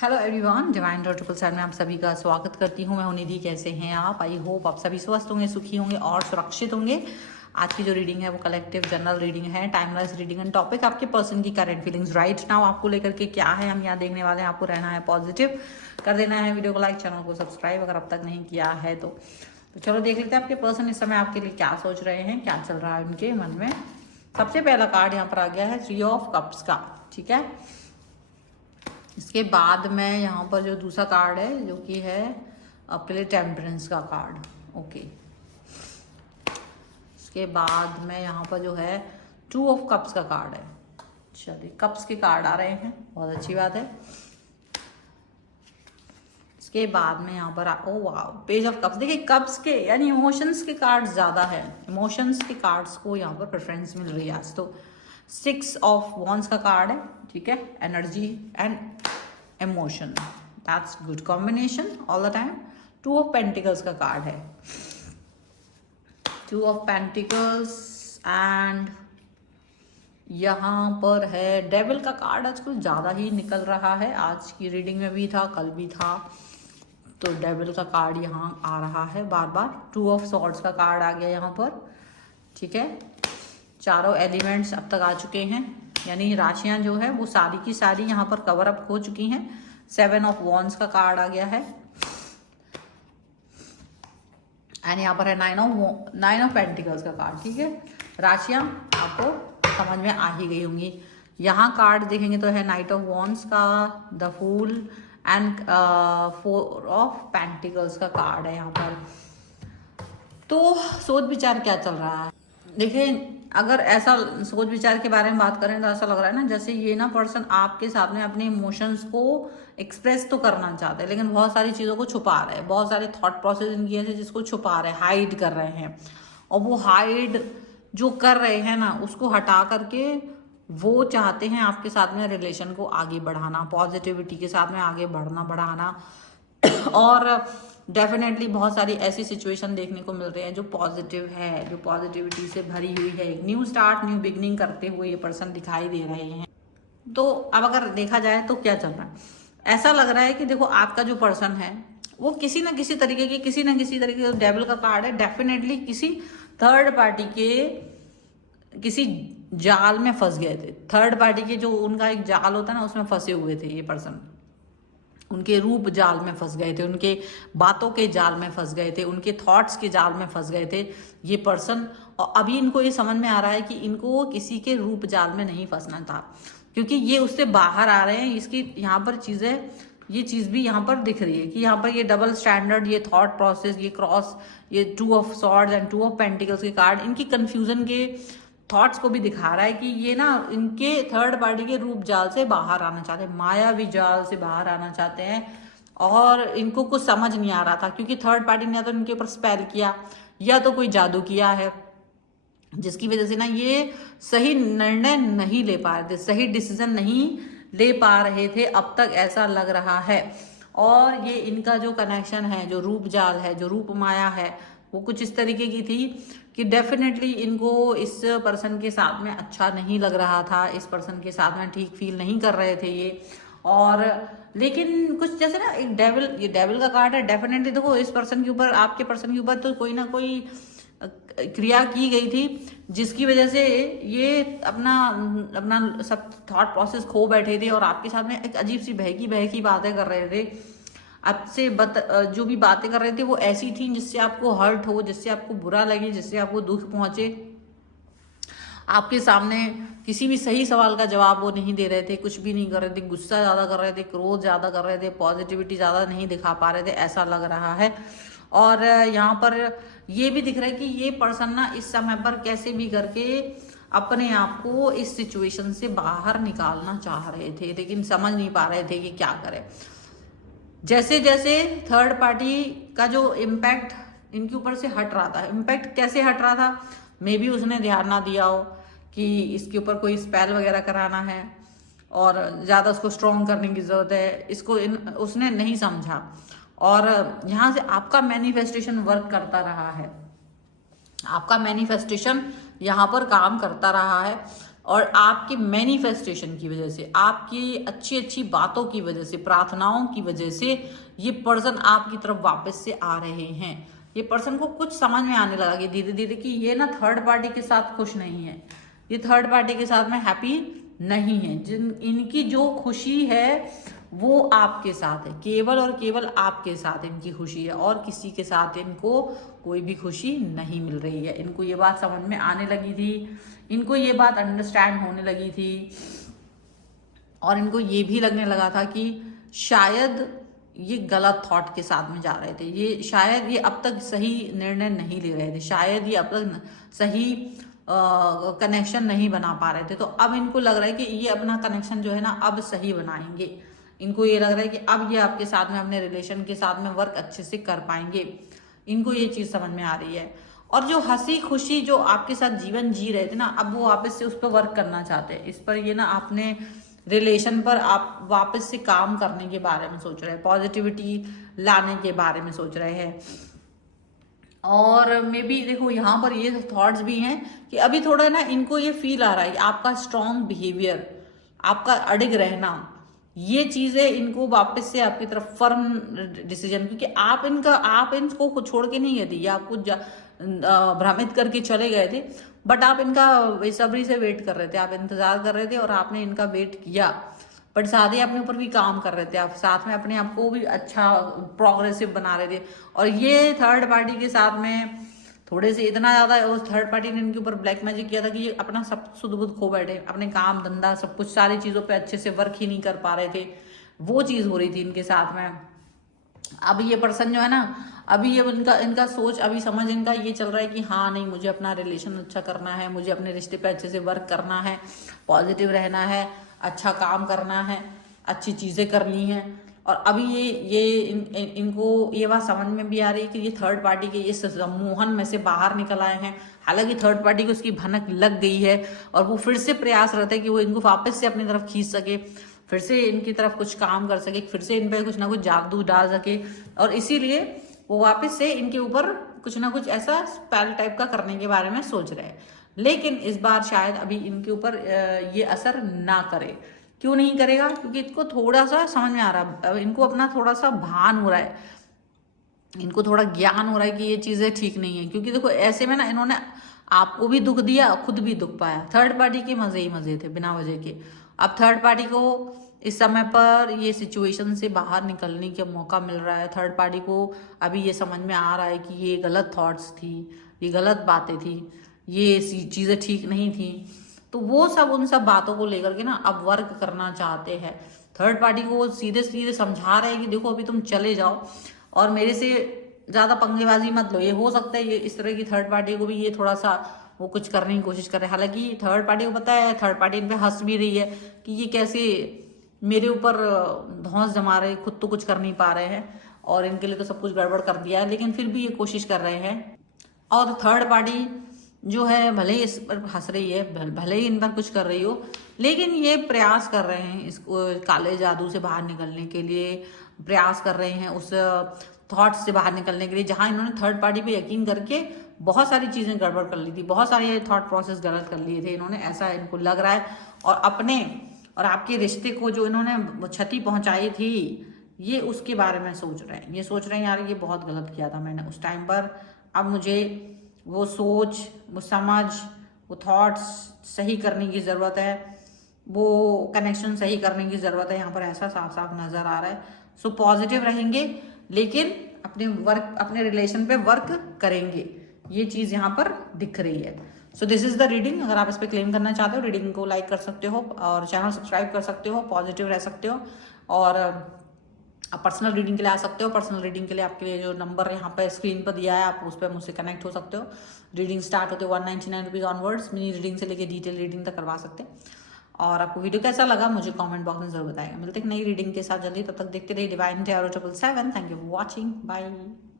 Hello everyone, divine triple seven में आप सभी का स्वागत करती हूँ। मैं हूं निधि। कैसे हैं आप? आई होप आप सभी स्वस्थ होंगे, सुखी होंगे और सुरक्षित होंगे। आज की जो रीडिंग है वो कलेक्टिव जनरल रीडिंग है, टाइमलेस रीडिंग एंड टॉपिक आपके पर्सन की करंट फीलिंग्स राइट नाउ आपको लेकर के क्या है हम यहाँ देखने वाले हैं। आपको रहना है पॉजिटिव, कर देना है वीडियो को लाइक, चैनल को सब्सक्राइब अगर अब तक नहीं किया है तो चलो देख लेते हैं आपके पर्सन इस समय आपके लिए क्या सोच रहे हैं, क्या चल रहा है उनके मन में। सबसे पहला कार्ड यहाँ पर आ गया है 3 ऑफ कप्स का, ठीक है। इसके बाद में यहाँ पर जो दूसरा कार्ड है जो कि है आपके लिए टेम्परेंस का कार्ड, ओके। इसके बाद में यहाँ पर जो है 2 ऑफ कप्स का कार्ड है। चलिए, कप्स के कार्ड आ रहे हैं, बहुत अच्छी बात है। इसके बाद में यहाँ पर ओ वाह, पेज ऑफ कप्स। देखिए कप्स के यानी इमोशंस के कार्ड ज्यादा है, इमोशंस के कार्ड्स को यहाँ पर प्रेफरेंस मिल रही है आज तो। 6 ऑफ वॉन्ड्स का कार्ड है, ठीक है। Energy and emotion, that's good combination all the time. 2 of pentacles का कार्ड है, 2 ऑफ पेंटिकल्स एंड यहाँ पर है डेविल का कार्ड। आजकल ज़्यादा ही निकल रहा है, आज की रीडिंग में भी था, कल भी था, तो डेविल का कार्ड यहाँ आ रहा है बार बार। 2 ऑफ सॉर्ड्स का कार्ड आ गया यहाँ पर, ठीक है। चारों एलिमेंट्स अब तक आ चुके हैं, यानी राशियां जो है वो सारी की सारी यहाँ पर कवर अप हो चुकी हैं। 7 ऑफ वॉन्ड्स का कार्ड आ गया है एंड यहाँ पर है 9 ऑफ पेंटिकल्स का कार्ड, ठीक है। राशियां आपको समझ में आ ही गई होंगी। यहाँ कार्ड देखेंगे तो है नाइट ऑफ वॉन्ड्स का, the fool and 4 of pentacles का कार्ड है यहाँ पर। तो सोच विचार क्या चल रहा है? देखिए, अगर ऐसा सोच विचार के बारे में बात करें तो ऐसा लग रहा है ना जैसे ये ना पर्सन आपके सामने अपने इमोशंस को एक्सप्रेस तो करना चाहते हैं लेकिन बहुत सारी चीज़ों को छुपा रहे हैं। बहुत सारे थॉट प्रोसेस इनकी ऐसे जिसको छुपा रहे हैं, हाइड कर रहे हैं। और वो हाइड जो कर रहे हैं ना उसको हटा करके वो चाहते हैं आपके साथ में रिलेशन को आगे बढ़ाना, पॉजिटिविटी के साथ में आगे बढ़ाना। और डेफिनेटली बहुत सारी ऐसी सिचुएशन देखने को मिल रही है जो पॉजिटिव है, जो पॉजिटिविटी से भरी हुई है। एक न्यू स्टार्ट, न्यू बिगनिंग करते हुए ये पर्सन दिखाई दे रहे हैं। तो अब अगर देखा जाए तो क्या चल रहा है, ऐसा लग रहा है कि देखो आपका जो पर्सन है वो किसी ना किसी तरीके के डेविल का कार्ड है, डेफिनेटली किसी थर्ड पार्टी के किसी जाल में फंस गए थे। थर्ड पार्टी के जो उनका एक जाल होता है ना उसमें फंसे हुए थे ये पर्सन। उनके रूप जाल में फंस गए थे, उनके बातों के जाल में फंस गए थे, उनके थॉट्स के जाल में फंस गए थे ये पर्सन। और अभी इनको ये समझ में आ रहा है कि इनको किसी के रूप जाल में नहीं फंसना था, क्योंकि ये उससे बाहर आ रहे हैं। इसकी यहाँ पर चीज़ें, ये चीज़ भी यहाँ पर दिख रही है कि यहाँ पर ये डबल स्टैंडर्ड, ये थॉट प्रोसेस, ये क्रॉस, ये 2 of swords and 2 of pentacles के कार्ड इनकी कंफ्यूजन के थॉट्स को भी दिखा रहा है कि ये ना इनके थर्ड पार्टी के रूप जाल से बाहर आना चाहते हैं, मायावी जाल से बाहर आना चाहते हैं। और इनको कुछ समझ नहीं आ रहा था क्योंकि थर्ड पार्टी ने या तो इनके ऊपर स्पेल किया या तो कोई जादू किया है, जिसकी वजह से ना ये सही निर्णय नहीं ले पा रहे थे, सही डिसीजन नहीं ले पा रहे थे अब तक, ऐसा लग रहा है। और ये इनका जो कनेक्शन है, जो रूप जाल है, जो रूप माया है, वो कुछ इस तरीके की थी कि डेफिनेटली इनको इस पर्सन के साथ में अच्छा नहीं लग रहा था, इस पर्सन के साथ में ठीक फील नहीं कर रहे थे ये। और लेकिन कुछ जैसे ना एक डेविल, ये डेविल का कार्ड है। डेफिनेटली देखो इस पर्सन के ऊपर, आपके पर्सन के ऊपर तो कोई ना कोई क्रिया की गई थी जिसकी वजह से ये अपना सब थॉट प्रोसेस खो बैठे थे और आपके साथ में एक अजीब सी बहकी बातें कर रहे थे। आपसे जो भी बातें कर रहे थे वो ऐसी थी जिससे आपको हर्ट हो, जिससे आपको बुरा लगे, जिससे आपको दुख पहुंचे। आपके सामने किसी भी सही सवाल का जवाब वो नहीं दे रहे थे, कुछ भी नहीं कर रहे थे, गुस्सा ज़्यादा कर रहे थे, क्रोध ज़्यादा कर रहे थे, पॉजिटिविटी ज़्यादा नहीं दिखा पा रहे थे, ऐसा लग रहा है। और यहाँ पर ये भी दिख रहा है कि ये पर्सन ना इस समय पर कैसे भी करके अपने आप को इस सिचुएशन से बाहर निकालना चाह रहे थे लेकिन समझ नहीं पा रहे थे कि क्या करें। जैसे जैसे थर्ड पार्टी का जो इम्पैक्ट इनके ऊपर से हट रहा था, इम्पैक्ट कैसे हट रहा था, मे बी उसने ध्यान ना दिया हो कि इसके ऊपर कोई स्पेल वगैरह कराना है और ज़्यादा उसको स्ट्रॉन्ग करने की ज़रूरत है, इसको उसने नहीं समझा। और यहाँ से आपका मैनिफेस्टेशन वर्क करता रहा है, आपका मैनिफेस्टेशन यहाँ पर काम करता रहा है। और आपकी मैनिफेस्टेशन की वजह से, आपकी अच्छी अच्छी बातों की वजह से, प्रार्थनाओं की वजह से ये पर्सन आपकी तरफ वापस से आ रहे हैं। ये पर्सन को कुछ समझ में आने लगा कि धीरे धीरे कि ये ना थर्ड पार्टी के साथ खुश नहीं है, ये थर्ड पार्टी के साथ में हैप्पी नहीं है। जिन इनकी जो खुशी है वो आपके साथ है, केवल और केवल आपके साथ इनकी खुशी है, और किसी के साथ इनको कोई भी खुशी नहीं मिल रही है। इनको ये बात समझ में आने लगी थी, इनको ये बात अंडरस्टैंड होने लगी थी, और इनको ये भी लगने लगा था कि शायद ये गलत थॉट के साथ में जा रहे थे, ये शायद ये अब तक सही निर्णय नहीं ले रहे थे, शायद ये अब तक सही कनेक्शन नहीं बना पा रहे थे। तो अब इनको लग रहा है कि ये अपना कनेक्शन जो है ना अब सही बनाएंगे। इनको ये लग रहा है कि अब ये आपके साथ में, अपने रिलेशन के साथ में वर्क अच्छे से कर पाएंगे। इनको ये चीज़ समझ में आ रही है। और जो हंसी खुशी जो आपके साथ जीवन जी रहे थे ना, अब वो वापस से उस पर वर्क करना चाहते हैं। इस पर ये ना अपने रिलेशन पर आप वापस से काम करने के बारे में सोच रहे हैं, पॉजिटिविटी लाने के बारे में सोच रहे हैं। और मे बी देखो यहाँ पर ये थॉट्स भी हैं कि अभी थोड़ा ना इनको ये फील आ रहा है कि आपका स्ट्रॉन्ग बिहेवियर, आपका अडिग रहना, ये चीजें इनको वापस से आपकी तरफ फर्म डिसीजन, क्योंकि आप इनको छोड़ के नहीं गए थे, ये आपको भ्रमित करके चले गए थे, बट आप इनका बेसब्री से वेट कर रहे थे, आप इंतजार कर रहे थे और आपने इनका वेट किया। बट साथ ही अपने ऊपर भी काम कर रहे थे, आप साथ में अपने आप को भी अच्छा प्रोग्रेसिव बना रहे थे। और ये थर्ड पार्टी के साथ में थोड़े से इतना ज्यादा उस थर्ड पार्टी ने इनके ऊपर ब्लैक मैजिक किया था कि ये अपना सब सुध बुध खो बैठे, अपने काम धंधा सब कुछ सारी चीजों पे अच्छे से वर्क ही नहीं कर पा रहे थे। वो चीज हो रही थी इनके साथ में। अब ये पर्सन जो है ना, अभी ये इनका सोच, अभी समझ इनका ये चल रहा है कि हाँ नहीं, मुझे अपना रिलेशन अच्छा करना है, मुझे अपने रिश्ते पे अच्छे से वर्क करना है, पॉजिटिव रहना है, अच्छा काम करना है, अच्छी चीजें करनी है। और अभी इनको ये बात समझ में भी आ रही है कि ये थर्ड पार्टी के ये सम्मोहन में से बाहर निकल आए हैं। हालांकि थर्ड पार्टी को उसकी भनक लग गई है और वो फिर से प्रयास रहता है कि वो इनको वापस से अपनी तरफ खींच सके, फिर से इनकी तरफ कुछ काम कर सके, फिर से इन पर कुछ ना कुछ जादू डाल सके। और इसीलिए वो वापस से इनके ऊपर कुछ ना कुछ ऐसा स्पेल टाइप का करने के बारे में सोच रहे हैं। लेकिन इस बार शायद अभी इनके ऊपर ये असर ना करे। क्यों नहीं करेगा? क्योंकि इनको थोड़ा सा समझ में आ रहा है, इनको अपना थोड़ा सा भान हो रहा है, इनको थोड़ा ज्ञान हो रहा है कि ये चीजें ठीक नहीं है। क्योंकि देखो ऐसे में ना इन्होंने आपको भी दुख दिया, खुद भी दुख पाया। थर्ड पार्टी के मजे ही मजे थे बिना वजह के। अब थर्ड पार्टी को इस समय पर ये सिचुएशन से बाहर निकलने का मौका मिल रहा है। थर्ड पार्टी को अभी ये समझ में आ रहा है कि ये गलत थॉट्स थी, ये गलत बातें थी, ये चीजें ठीक नहीं थी। तो वो सब उन सब बातों को लेकर के ना अब वर्क करना चाहते हैं। थर्ड पार्टी को वो सीधे सीधे समझा रहे हैं कि देखो अभी तुम चले जाओ और मेरे से ज्यादा पंगेबाजी मत लो। ये हो सकता है ये इस तरह की थर्ड पार्टी को भी ये थोड़ा सा वो कुछ करने की कोशिश कर रहे हैं। हालांकि थर्ड पार्टी को पता है, थर्ड पार्टी इन पे हंस भी रही है कि ये कैसे मेरे ऊपर धौंस जमा रहे, खुद तो कुछ कर नहीं पा रहे हैं और इनके लिए तो सब कुछ गड़बड़ कर दिया है, लेकिन फिर भी ये कोशिश कर रहे हैं। और थर्ड पार्टी जो है भले ही इस पर हंस रही है, भले ही इन पर कुछ कर रही हो, लेकिन ये प्रयास कर रहे हैं इसको काले जादू से बाहर निकलने के लिए, प्रयास कर रहे हैं उस थॉट से बाहर निकलने के लिए जहां इन्होंने थर्ड पार्टी पे यकीन करके बहुत सारी चीजें गड़बड़ कर ली थी, बहुत सारे थॉट प्रोसेस गलत कर लिए थे इन्होंने, ऐसा इनको लग रहा है। और अपने और आपके रिश्ते को जो इन्होंने क्षति पहुंचाई थी, ये उसके बारे में सोच रहे हैं। ये सोच रहे हैं यार ये बहुत गलत किया था मैंने उस टाइम पर, अब मुझे वो सोच, वो समझ, वो थॉट्स सही करने की ज़रूरत है, वो कनेक्शन सही करने की ज़रूरत है। यहाँ पर ऐसा साफ साफ नज़र आ रहा है। सो पॉजिटिव रहेंगे, लेकिन अपने रिलेशन पे वर्क करेंगे, ये चीज़ यहाँ पर दिख रही है। So this is the reading. अगर आप इस पर क्लेम करना चाहते हो, रीडिंग को लाइक कर सकते हो और चैनल सब्सक्राइब कर सकते हो, पॉजिटिव रह सकते हो और आप पर्सनल रीडिंग के लिए आ सकते हो। पर्सनल रीडिंग के लिए आपके लिए जो नंबर यहाँ पे स्क्रीन पर दिया है, आप उस पर मुझसे कनेक्ट हो सकते हो। रीडिंग स्टार्ट होते 199 रुपीज़ ऑनवर्ड्स, मिनी रीडिंग से लेके डिटेल रीडिंग तक करवा सकते हैं। और आपको वीडियो कैसा लगा मुझे कमेंट बॉक्स में जरूर बताएगा। मिलते हैं नई रीडिंग के साथ जल्दी, तब तक देखते रहिए divine tarot 777। Thank you for watching, bye.